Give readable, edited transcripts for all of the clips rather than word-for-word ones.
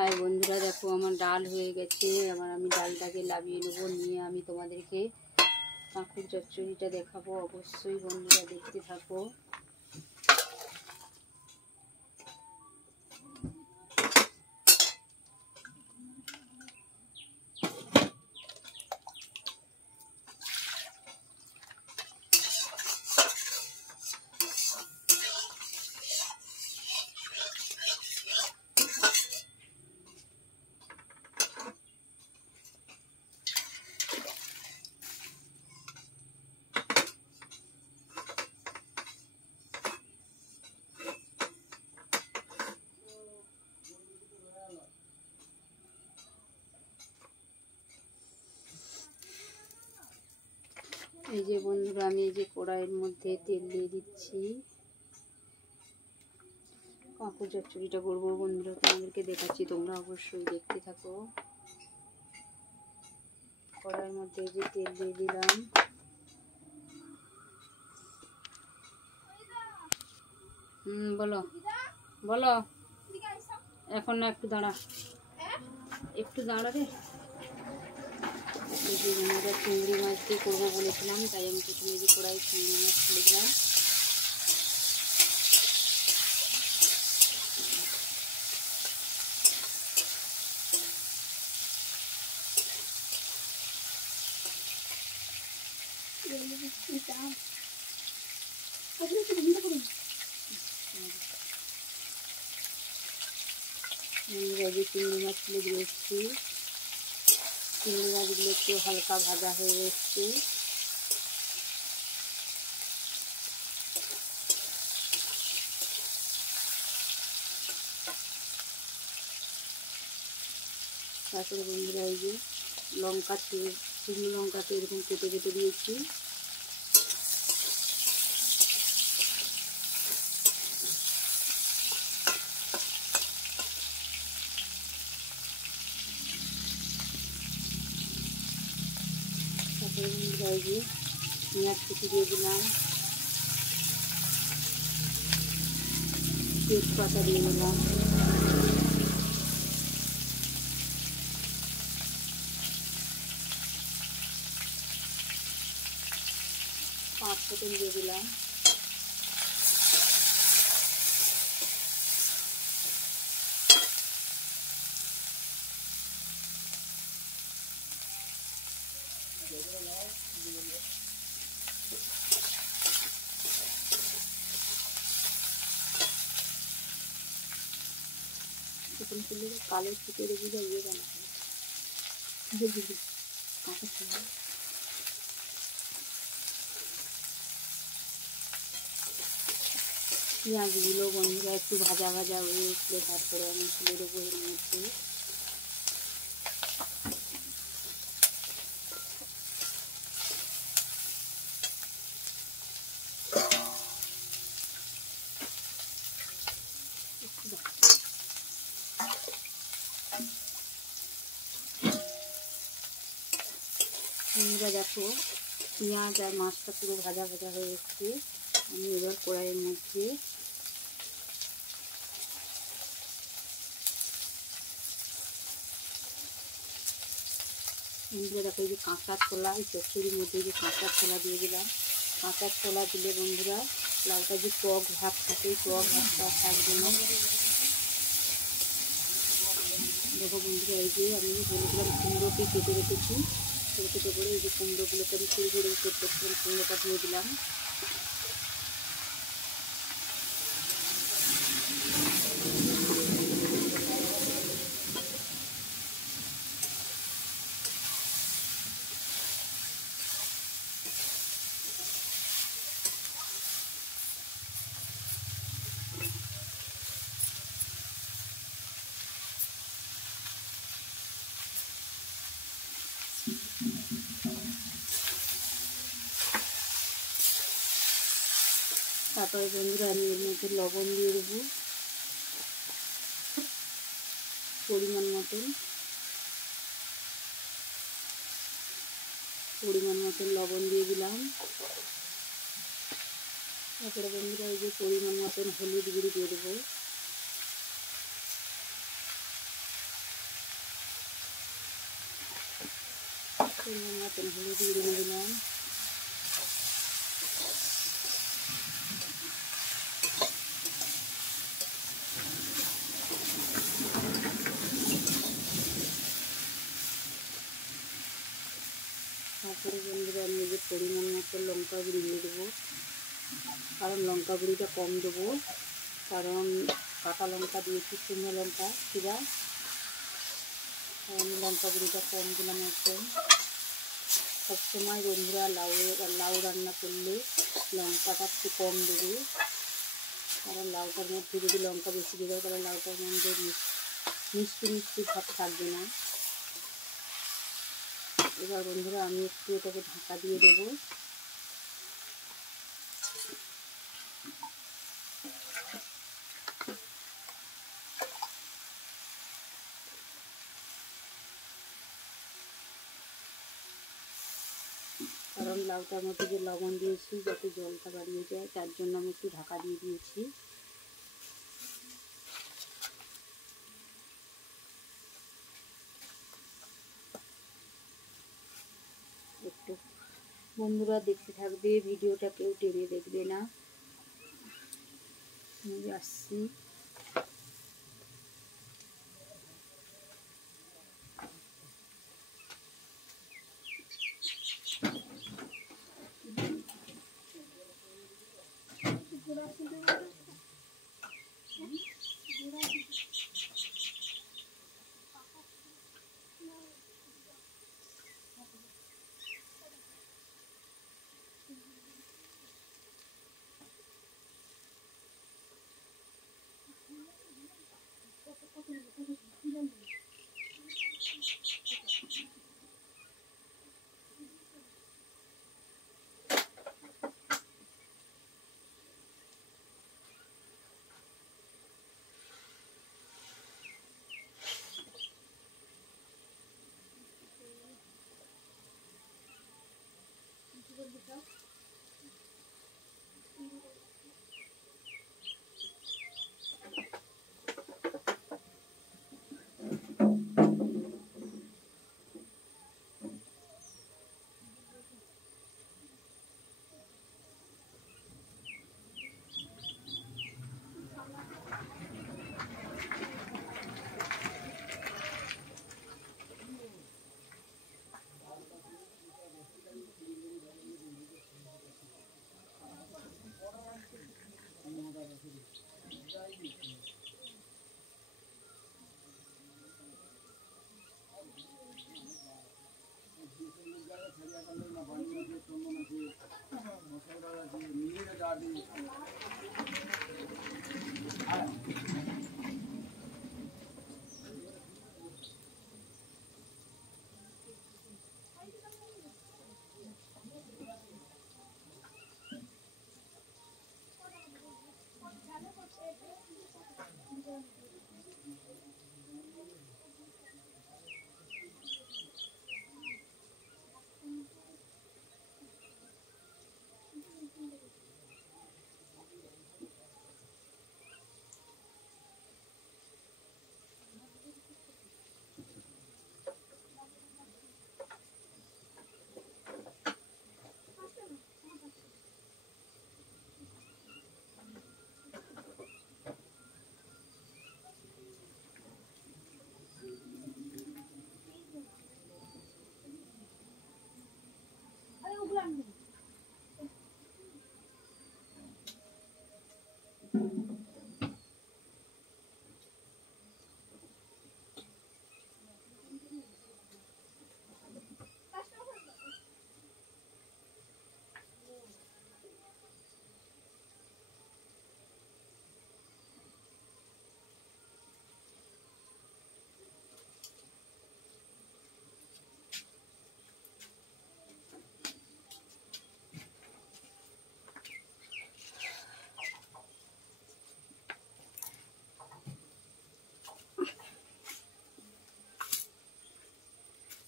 High বন্ধুরা, দেখো আমার ডাল হয়ে গেছে। আমি ডালটাকে লাভিয়ে নেবো, নিয়ে আমি তোমাদেরকে কাঁকুর চচ্চড়িটা দেখাবো। অবশ্যই বন্ধুরা দেখতে থাকো। এই যে বন্ধুরা, আমি এই যে কড়াইয়ের মধ্যে তেল দিয়ে দিচ্ছি। কাঁকুর চচ্চড়িটা করবো বন্ধুরা, তোমাদেরকে দেখাচ্ছি, তোমরা অবশ্যই দেখতে থাকো। কড়াইয়ের মধ্যে এই যে তেল দিয়ে দিলাম। বলো বলো। এখন না, একটু দাঁড়া, একটু দাঁড়াবে। এই যে বন্ধুরা, চিংড়ি মাছ দিয়ে করবো বলেছিলাম, তাই আমি প্রথমে যে কড়াই চিংড়ি মাছ তুলে দিলাম। যে চিংড়ি মাছ তুলে দিয়ে এসেছি, চিংড়ি মাছগুলো একটু হালকা ভাজা হয়ে এসছে। তারপরে বন্ধুরা, এই যে লঙ্কা, শুকনো লঙ্কাকে এরকম কেটে কেটে দিয়েছি। তারপরে বন্ধুরা, এই যে পেঁয়াজ কুচি দিয়ে দিলাম, তেজপাতা দিয়ে দিলাম, পাঁচ ফোড়ন দিয়ে দিলাম। কালো ছুটে রেখে যাইয়ে কেন পেঁয়াজগুলো বন্ধুরা একটু ভাজা ভাজা হয়ে উঠলে তারপরে আমি তুলে দেবো এর মধ্যে। বন্ধুরা দেখো, পেঁয়াজ আর মাছটা পুরো ভাজা ভাজা হয়ে এসছে। আমি এবার কড়াইয়ের মধ্যে বন্ধুরা দেখো, এই যে কাঁচা ছোলা, এই চচ্চড়ির মধ্যে যে কাঁচা ছোলা দিয়ে দিলাম। কাঁচা ছোলা দিলে বন্ধুরা লাউটা যে টক ভাব থাকে, টক ভাবটা থাকবে না। দেখো বন্ধুরা, এই যে আমি বলেছিলাম কুমড়োকে কেটে রেখেছি, ছোটো ছোটো করে। এই যে কুমড়োগুলোকে আমি ছোটো ছোটো কেটে কুমড়োটা দিয়ে দিলাম। তারপরে বন্ধুরা, আমি এর মধ্যে লবণ দিয়ে দেবো পরিমাণ মতন। লবণ দিয়ে দিলাম। তারপরে বন্ধুরা, এই যে পরিমাণ মতন হলুদ গুঁড়ি দিয়ে দেবো। পরিমাণ মতন হলুদ গুঁড়ো দিলাম, তারপরে বন্ধুরা আমি যে পরিমাণ মতো লঙ্কা গুঁড়ি দিয়ে দেবো, কারণ লঙ্কা গুঁড়িটা কম দেবো, কারণ কাঁচা লঙ্কা দিয়েছি, শুকনো লঙ্কা চিরা, আমি লঙ্কা গুঁড়িটা কম দিলাম একদম। সবসময় বন্ধুরা লাউ রান্না করলে লঙ্কাটা একটু কম দেবে, কারণ লাউটার মধ্যে যদি লঙ্কা বেশি দিয়ে দেয় তাহলে লাউটার মধ্যে মিষ্টি মিষ্টি ভাব থাকবে না। এবার বন্ধুরা আমি একটু এটাকে ঢাকা দিয়ে দেবো। কারণ লাউটার মধ্যে যে লবণ দিয়েছি যাতে জলটা বাড়িয়ে যায়, তার জন্য আমি একটু ঢাকা দিয়ে দিয়েছি। একটু বন্ধুরা দেখতে থাকবে, ভিডিওটা কেউ টেনে দেখবে না। আমি আসছি।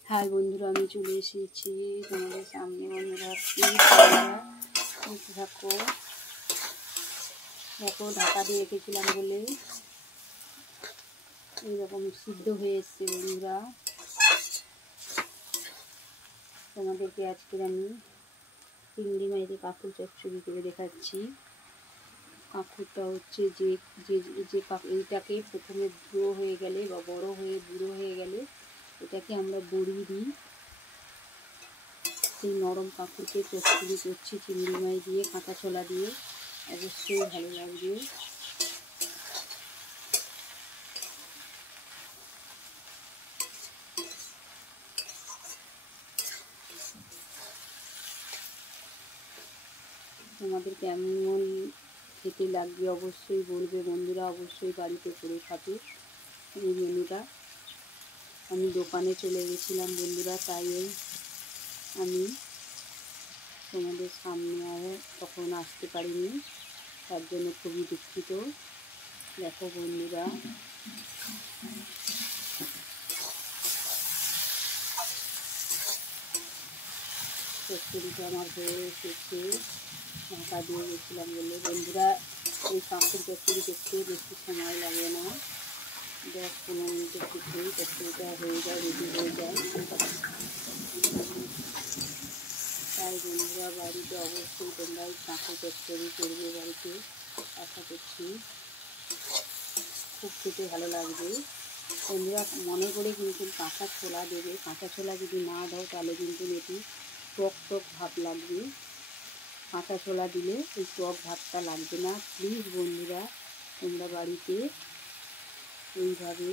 হাই বন্ধুরা, আমি চলে এসেছি তোমাদের সামনে। বন্ধুরা দেখতে থাকো। দেখো ঢাকা দিয়ে রেখেছিলাম বলে এইরকম সিদ্ধ হয়ে এসছে বন্ধুরা। তোমাদেরকে আজকের আমি চিংড়ি মাছের কাঁকুর চচ্চড়ি করে দেখাচ্ছি। কাঁকুরটা হচ্ছে যে যে যে এইটাকে প্রথমে বুড়ো হয়ে গেলে বা বড় হয়ে বুড়ো হয়ে গেলে এটাকে আমরা বড়ি দিই। সেই নরম কাঁকুরকে চচ্চড়ি করছি চিংড়ি মাছ দিয়ে, কাঁচা ছোলা দিয়ে, অবশ্যই ভালো লাগবে। তোমাদের কেমন খেতে লাগবে অবশ্যই বলবে বন্ধুরা, অবশ্যই বাড়িতে করে খাবে এই মেনুটা। আমি দোকানে চলে গেছিলাম বন্ধুরা, তাই আমি তোমাদের সামনে আর তখন আসতে পারিনি, তার জন্য খুবই দুঃখিত। দেখো বন্ধুরা, চচ্চড়িটা আমার হয়ে এসেছে, ঢাকা দিয়ে গেছিলাম বলে। বন্ধুরা, এই কাঁকুর চচ্চড়ি করতে বেশি সময় লাগে না, 10-15 মিনিটের মধ্যেই চচ্চড়িটা হয়ে যায়, রেডি হয়ে যায়। তাই বন্ধুরা, বাড়িতে অবশ্যই তোমরা এই কাঁকুর চচ্চড়ি করবে বাড়িতে, আশা করছি খুব খেতে ভালো লাগবে। বন্ধুরা, মনে করে কিন্তু কাঁচা ছোলা দেবে, কাঁচা ছোলা যদি না দাও তাহলে কিন্তু এটি টক টক ভাব লাগবে। কাঁচা ছোলা দিলে এই টক ভাবটা লাগবে না। প্লিজ বন্ধুরা, তোমরা বাড়িতে এইভাবে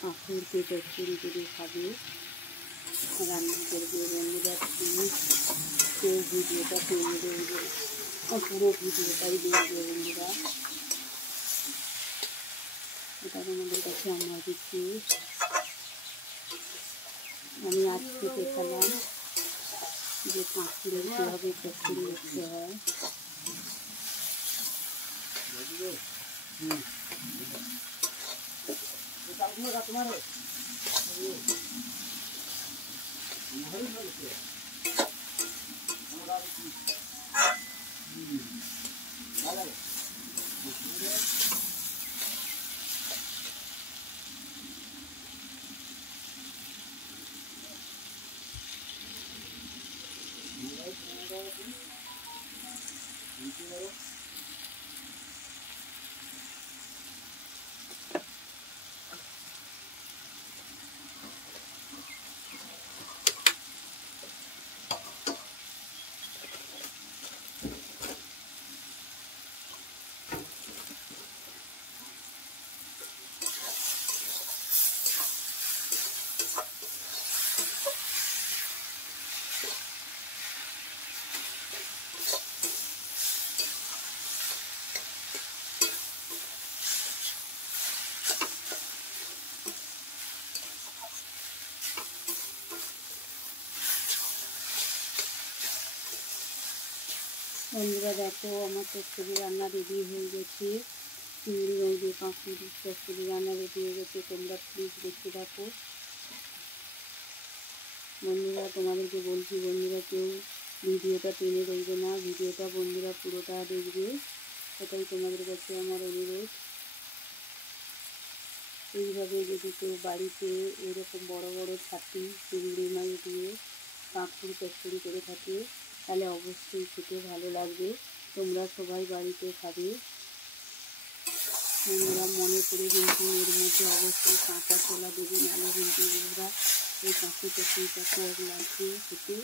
কাঁকুরকে চচ্চড়ি করে খাবে, রান্না করবে। বন্ধুরা, প্লিজ কেউ ভিডিওটা টেনে দেখবে, পুরো ভিডিওটাই দেখবে বন্ধুরা। এটা তোমাদের কাছে আমার রিকোয়েস্ট। আমি আজকে দেখালাম যে কাঁকুরের কীভাবে চচ্চড়ি করতে হয়। বন্ধুরা, দেখো আমার চচ্চড়ি রান্না রেডি হয়ে গেছে। চিংড়ি মাছ দিয়ে কাঁকুর চচ্চড়ি রান্না রেডি হয়ে গেছে। তোমরা প্লিজ দেখতে থাকো বন্ধুরা। তোমাদেরকে বলছি বন্ধুরা, কেউ ভিডিওটা টেনে দেখবে না, ভিডিওটা বন্ধুরা পুরোটা দেখবে, এটাই তোমাদের কাছে আমার অনুরোধ। এইভাবে যদি কেউ বাড়িতে এরকম বড় বড় ছাতি চিংড়ি মাছ দিয়ে কাঁকুর চচ্চড়ি করে থাকে তাহলে অবশ্যই খেতে ভালো লাগবে। তোমরা সবাই বাড়িতে খাবে বন্ধুরা। মনে করে কিন্তু এর মধ্যে অবশ্যই কাঁচা ছোলা দেবে, নাহলে কিন্তু বন্ধুরা এই কাঁকুর চচ্চড়িটা টক লাগবে খেতে।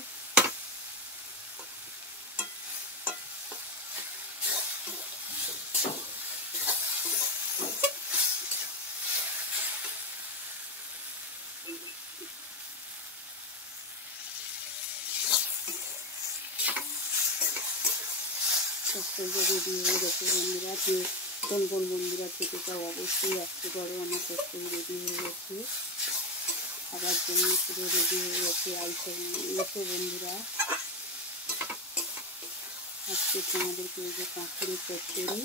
চচ্চড়িটা রেডি হয়ে গেছে বন্ধুরা। যে কোন কোন বন্ধুরা খেতে চাও অবশ্যই আসতে পারো। আমার চচ্চড়ি রেডি হয়ে গেছে, খাবার জন্য পুরো রেডি হয়ে গেছে। এসো বন্ধুরা, আজকে তোমাদেরকে এই যে কাঁকুরের চচ্চড়ি,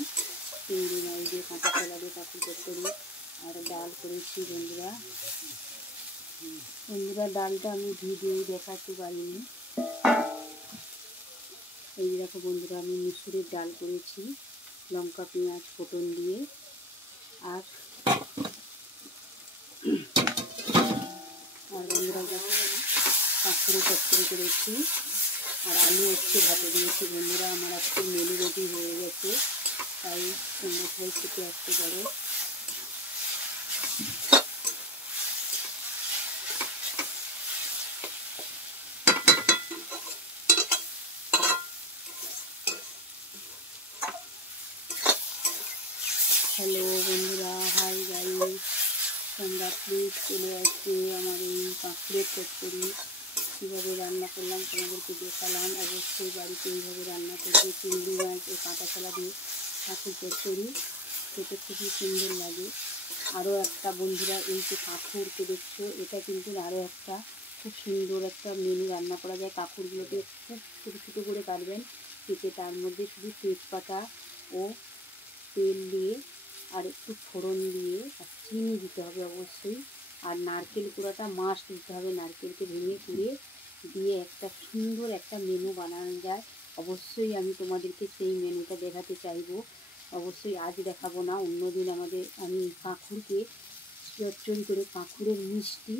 চিংড়ি মাছ দিয়ে কাঁচা ছোলা দিয়ে কাঁকুর চচ্চড়ি আর ডাল করেছি বন্ধুরা। বন্ধুরা, ডালটা আমি ভিডিও দেখাতে পারিনি। এই দেখো বন্ধুরা, আমি মুসুরের ডাল করেছি লঙ্কা পেঁয়াজ ফোড়ন দিয়ে। আর আর বন্ধুরা কাঁকড়ে চচ্চড়ি করেছি আর আলু হচ্ছে ভাতে দিয়েছি। বন্ধুরা আমার আজকে মেনু রেডি হয়ে গেছে, তাই তোমরা সবাই খেতে আসতে পারো। হ্যালো বন্ধুরা, হাই গাইস, তোমরা প্লিজ চলে আসবে আমার এই কাঁকড়ের চচ্চড়ি কীভাবে রান্না করলাম তোমাদেরকে দেখালাম। অবশ্যই বাড়িতে এইভাবে রান্না করবে। চিংড়ি মাছ ও কাঁচা কলা দিয়ে কাঁকড়ের চচ্চড়ি খেতে খুবই সুন্দর লাগে। আরও একটা বন্ধুরা, এই যে কাঁকড়কে দেখছো, এটা কিন্তু আরও একটা খুব সুন্দর একটা মেনু রান্না করা যায়। কাঁকড়গুলোকে খুব ছোটো ছোটো করে কাটবেন, কেটে তার মধ্যে শুধু তেজপাতা ও তেল দিয়ে আর একটু ফোড়ন দিয়ে আর চিনি দিতে হবে অবশ্যই, আর নারকেল কুড়াটা মাস্ট দিতে হবে। নারকেলকে ভেঙে কুড়ে দিয়ে একটা সুন্দর একটা মেনু বানানো যায়। অবশ্যই আমি তোমাদেরকে সেই মেনুটা দেখাতে চাইবো। অবশ্যই আজ দেখাবো না, অন্যদিন আমি কাঁকড়কে চচ্চড়ি করে কাঁকড়ের মিষ্টি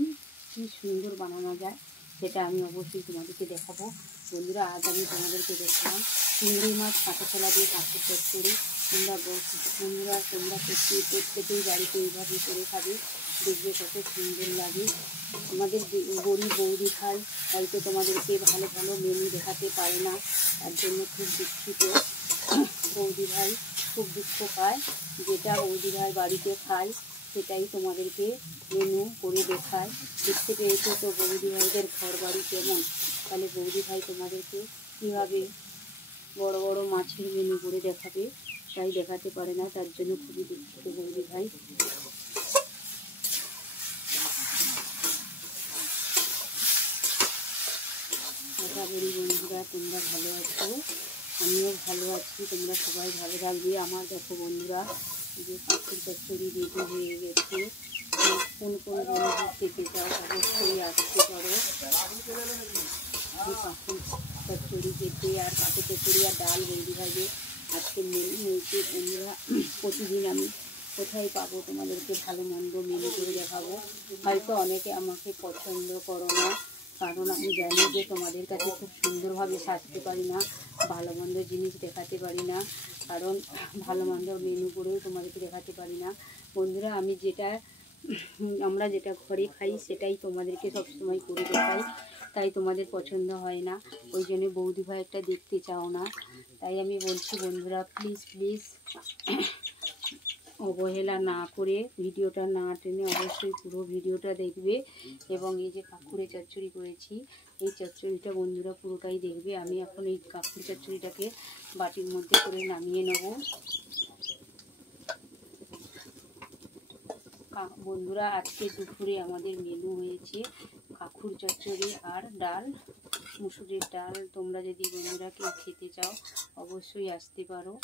কী সুন্দর বানানো যায় সেটা আমি অবশ্যই তোমাদেরকে দেখাবো। বন্ধুরা আজ আমি তোমাদেরকে দেখালাম চিংড়ি মাছ কাঁচা কলা দিয়ে কাঁকড়ের চচ্চড়ি। তোমরা প্রত্যেকেই বাড়িতে এইভাবে করে খাবে, দেখবে কত সুন্দর লাগে। আমাদের গরিব বৌদি ভাই হয়তো তোমাদেরকে ভালো ভালো মেনু দেখাতে পারে না, তার জন্য খুব দুঃখিত। বৌদি ভাই খুব দুঃখ পায়, যেটা বৌদি ভাই বাড়িতে খায় সেটাই তোমাদেরকে মেনু করে দেখায়। দেখতে পেয়েছো তো বৌদি ভাইদের ঘর বাড়ি কেমন, তাহলে বৌদি ভাই তোমাদেরকে কীভাবে বড় বড় মাছের মেনু করে দেখাবে, তাই দেখাতে পারে না, তার জন্য খুবই দুঃখিত বৌদি ভাই। আশা করি বন্ধুরা তোমরা ভালো আছো, আমিও ভালো আছি, তোমরা সবাই ভালো থাকবে। আমার দেখো বন্ধুরা যে কাঁকড়ের চচ্চড়ি রেডি হয়ে গেছে। কোন কোন বন্ধু খেতে চাও অবশ্যই আসতে পারো। যে কাঁকড়ের চচ্চড়ি খেতে আর কাঁকড়ের চচ্চড়ি আর ডাল বৌদি ভাইবে আজকে মেনু হয়েছে। বন্ধুরা প্রতিদিন আমি কোথায় পাবো তোমাদেরকে ভালো মন্দ মেনু করে দেখাবো। হয়তো অনেকে আমাকে পছন্দ করো না, কারণ আমি জানি যে তোমাদের কাছে খুব সুন্দরভাবে সাজতে পারি না, ভালো মন্দ জিনিস দেখাতে পারি না, কারণ ভালো মন্দ মেনু করেও তোমাদেরকে দেখাতে পারি না। বন্ধুরা আমরা যেটা ঘরে খাই সেটাই তোমাদেরকে সবসময় করে দেখাই, তাই তোমাদের পছন্দ হয় না, ওই জন্য বৌদি ভাই একটা দেখতে চাও না। তাই আমি বলছি বন্ধুরা প্লিজ অবহেলা না করে ভিডিওটা না টেনে অবশ্যই পুরো ভিডিওটা দেখবে। এবং এই যে কাঁকড়ে চচ্চড়ি করেছি, এই চচ্চড়িটা বন্ধুরা পুরোটাই দেখবে। আমি এখন এই কাঁকড়ে চচ্চড়িটাকে বাটির মধ্যে করে নামিয়ে নেব। বন্ধুরা আজকে দুপুরে আমাদের মেনু হয়েছে কাঁকড় চচ্চড়ি আর ডাল, মুসুরির ডাল। তোমরা যদি বন্ধুরা কেউ খেতে চাও অবশ্যই আসতে পারো।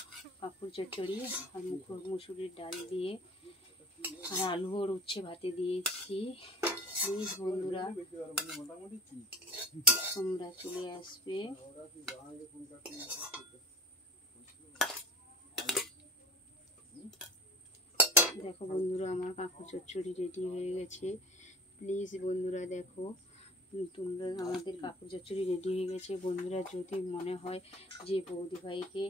কাঁকড় চচ্চড়ি আর মুসুরির ডাল দিয়ে আর আলু আর উচ্ছে ভাতে দিয়েছি। প্লিজ বন্ধুরা তোমরা চলে আসবে। দেখো বন্ধুরা আমার কাঁকড় চচ্চড়ি রেডি হয়ে গেছে। প্লিজ বন্ধুরা দেখো, তোমরা আমাদের কাঁকড় চচ্চড়ি রেডি হয়ে গেছে। বন্ধুরা যদি মনে হয় যে বৌদি ভাইকে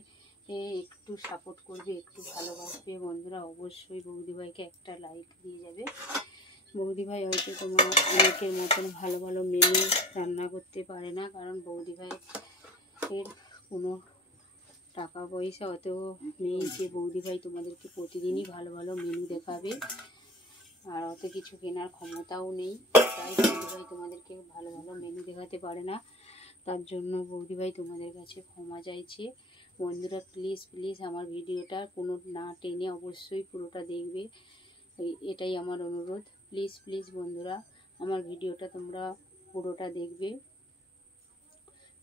একটু সাপোর্ট করবে, একটু ভালোবাসবে, বন্ধুরা অবশ্যই বৌদি ভাইকে একটা লাইক দিয়ে যাবে। বৌদি ভাই হয়তো তোমার অনেকের মতন ভালো ভালো মেনু রান্না করতে পারে না, কারণ বৌদি ভাইয়ের কোনো টাকা পয়সা অত নেই যে বৌদি ভাই তোমাদেরকে প্রতিদিনই ভালো ভালো মেনু দেখাবে, আর অত কিছু কেনার ক্ষমতাও নেই, তাই বৌদি ভাই তোমাদেরকে ভালো ভালো মেনু দেখাতে পারে না। তার জন্য বৌদি ভাই তোমাদের কাছে ক্ষমা চাইছে। বন্ধুরা প্লিজ আমার ভিডিওটা কোনো না টেনে অবশ্যই পুরোটা দেখবে, এটাই আমার অনুরোধ। প্লিজ বন্ধুরা আমার ভিডিওটা তোমরা পুরোটা দেখবে।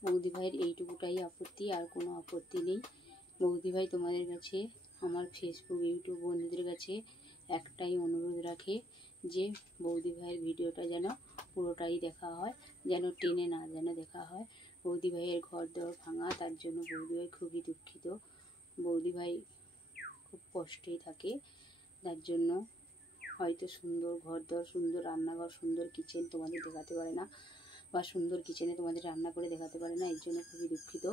বৌদি ভাইয়ের এইটুকুটাই আপত্তি, আর কোনো আপত্তি নেই। বৌদি ভাই তোমাদের কাছে, আমার ফেসবুক ইউটিউব বন্ধুদের কাছে একটাই অনুরোধ রাখে যে বৌদি ভাইয়ের ভিডিওটা যেন পুরোটাই দেখা হয়, যেন টেনে না যেন দেখা হয়। বৌদি ভাইয়ের ঘর দর ভাঙা, তার জন্য বৌদি ভাই খুবই দুঃখিত। বৌদি ভাই খুব কষ্টেই থাকে, তার জন্য হয়তো সুন্দর ঘরদর, সুন্দর রান্নাঘর, সুন্দর কিচেন তোমাদের দেখাতে পারে না, বা সুন্দর কিচেনে তোমাদের রান্না করে দেখাতে পারে না, এর জন্য খুবই দুঃখিত।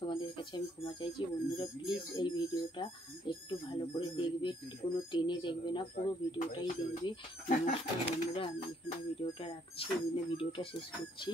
তোমাদের কাছে আমি ক্ষমা চাইছি। বন্ধুরা প্লিজ এই ভিডিওটা একটু ভালো করে দেখবে, কোনো টেনে দেখবে না, পুরো ভিডিওটাই দেখবে। নমস্কার বন্ধুরা, আমি এখানে ভিডিওটা রাখছি, ভিডিওটা শেষ করছি।